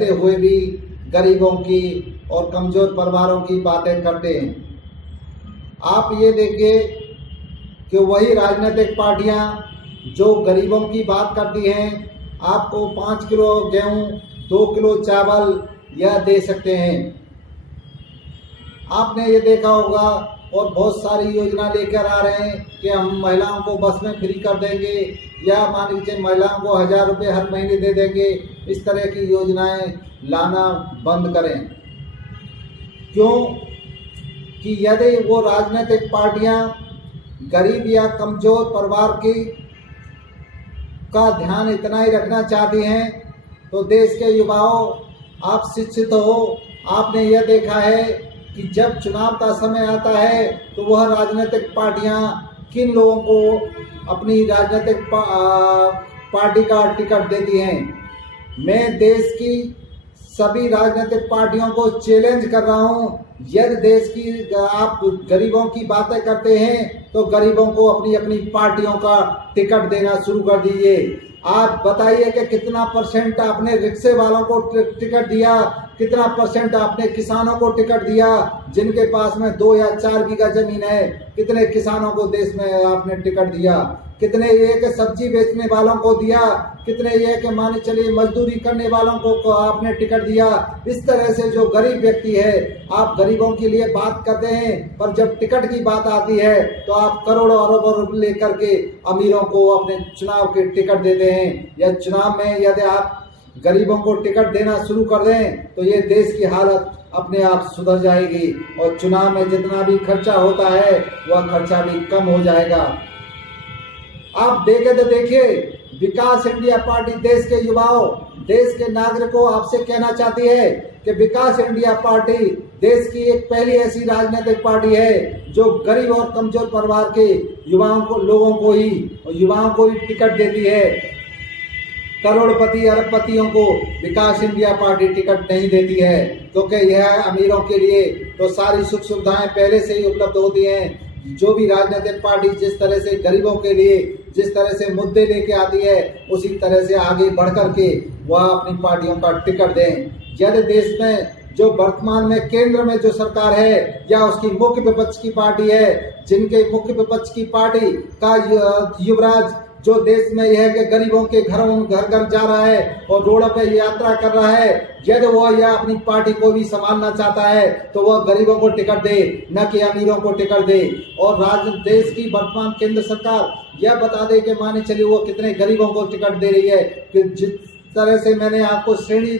हुए भी गरीबों की और कमजोर परिवारों की बातें करते हैं। आप ये देखिए कि वही राजनीतिक पार्टियां जो गरीबों की बात करती हैं, आपको 5 किलो गेहूं, 2 किलो चावल यह दे सकते हैं। आपने ये देखा होगा और बहुत सारी योजना लेकर आ रहे हैं कि हम महिलाओं को बस में फ्री कर देंगे या मान लीजिए महिलाओं को 1000 रुपये हर महीने दे देंगे। इस तरह की योजनाएं लाना बंद करें। क्यों कि यदि वो राजनीतिक पार्टियां गरीब या कमजोर परिवार की का ध्यान इतना ही रखना चाहती हैं तो देश के युवाओं, आप शिक्षित हो, आपने यह देखा है कि जब चुनाव का समय आता है तो वह राजनीतिक पार्टियां किन लोगों को अपनी राजनीतिक पार्टी का टिकट देती हैं। मैं देश की सभी राजनीतिक पार्टियों को चैलेंज कर रहा हूं, यदि देश की आप गरीबों की बातें करते हैं तो गरीबों को अपनी अपनी पार्टियों का टिकट देना शुरू कर दीजिए। आप बताइए कि कितना परसेंट आपने रिक्शे वालों को टिकट दिया, कितना परसेंट आपने किसानों को टिकट दिया जिनके पास में 2 या 4 बीघा जमीन है। कितने किसानों को देश में आपने टिकट दिया, कितने ये कि सब्जी बेचने वालों को दिया, कितने ये कि माने चलिए मजदूरी करने वालों को आपने टिकट दिया। इस तरह से जो गरीब व्यक्ति है, आप गरीबों के लिए बात करते हैं, पर जब टिकट की बात आती है तो आप करोड़ों अरबों रुपए लेकर के अमीरों को अपने चुनाव के टिकट देते हैं। या चुनाव में यदि आप गरीबों को टिकट देना शुरू कर दें तो ये देश की हालत अपने आप सुधर जाएगी और चुनाव में जितना भी खर्चा होता है वह खर्चा भी कम हो जाएगा। आप देखे तो देखिए, विकास इंडिया पार्टी देश के युवाओं, देश के नागरिकों आपसे कहना चाहती है कि विकास इंडिया पार्टी देश की एक पहली ऐसी राजनीतिक पार्टी है जो गरीब और कमजोर परिवार के युवाओं को ही टिकट देती है। करोड़पति अरबपतियों को विकास इंडिया पार्टी टिकट नहीं देती है, क्योंकि यह अमीरों के लिए तो सारी सुख सुविधाएं पहले से ही उपलब्ध होती हैं। जो भी राजनीतिक पार्टी जिस तरह से गरीबों के लिए जिस तरह से मुद्दे लेके आती है, उसी तरह से आगे बढ़ करके वह अपनी पार्टियों का टिकट दें। यदि देश में जो वर्तमान में केंद्र में जो सरकार है या उसकी मुख्य विपक्ष की पार्टी है, जिनके मुख्य विपक्ष की पार्टी का युवराज जो देश में यह है कि गरीबों के घर घर जा रहा है और रोडों पे यात्रा कर रहा है, यदि वह यह अपनी पार्टी को भी संभालना चाहता है तो वह गरीबों को टिकट दे, न कि अमीरों को टिकट दे। और देश की वर्तमान केंद्र सरकार यह बता दे कि माने चलिए वो कितने गरीबों को टिकट दे रही है। कि जिस तरह से मैंने आपको श्रेणी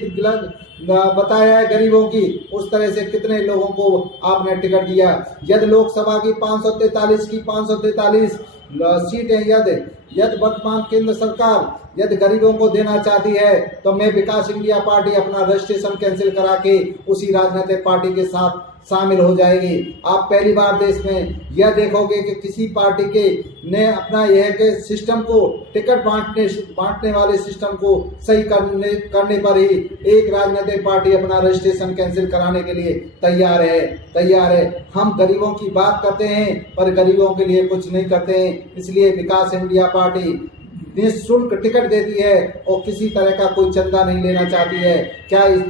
बताया है गरीबों की, उस तरह से कितने लोगों को आपने टिकट दिया। यदि लोकसभा की 543 सीटें यदि वर्तमान केंद्र सरकार यदि गरीबों को देना चाहती है तो मैं विकास इंडिया पार्टी अपना रजिस्ट्रेशन कैंसिल करा के उसी राजनीतिक पार्टी के साथ शामिल हो जाएगी। आप पहली बार देश में यह देखोगे कि किसी पार्टी के ने अपना यह के सिस्टम को, टिकट बांटने वाले सिस्टम को सही करने पर ही एक राजनीतिक पार्टी अपना रजिस्ट्रेशन कैंसिल कराने के लिए तैयार है। हम गरीबों की बात करते हैं पर गरीबों के लिए कुछ नहीं करते हैं। इसलिए विकास इंडिया पार्टी निःशुल्क टिकट देती है और किसी तरह का कोई चंदा नहीं लेना चाहती है। क्या इस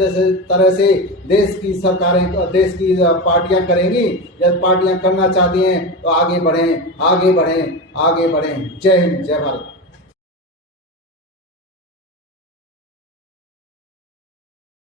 तरह से देश की सरकारें, देश की पार्टियां करेंगी? जब पार्टियां करना चाहती हैं तो आगे बढ़ें। जय हिंद, जय भारत।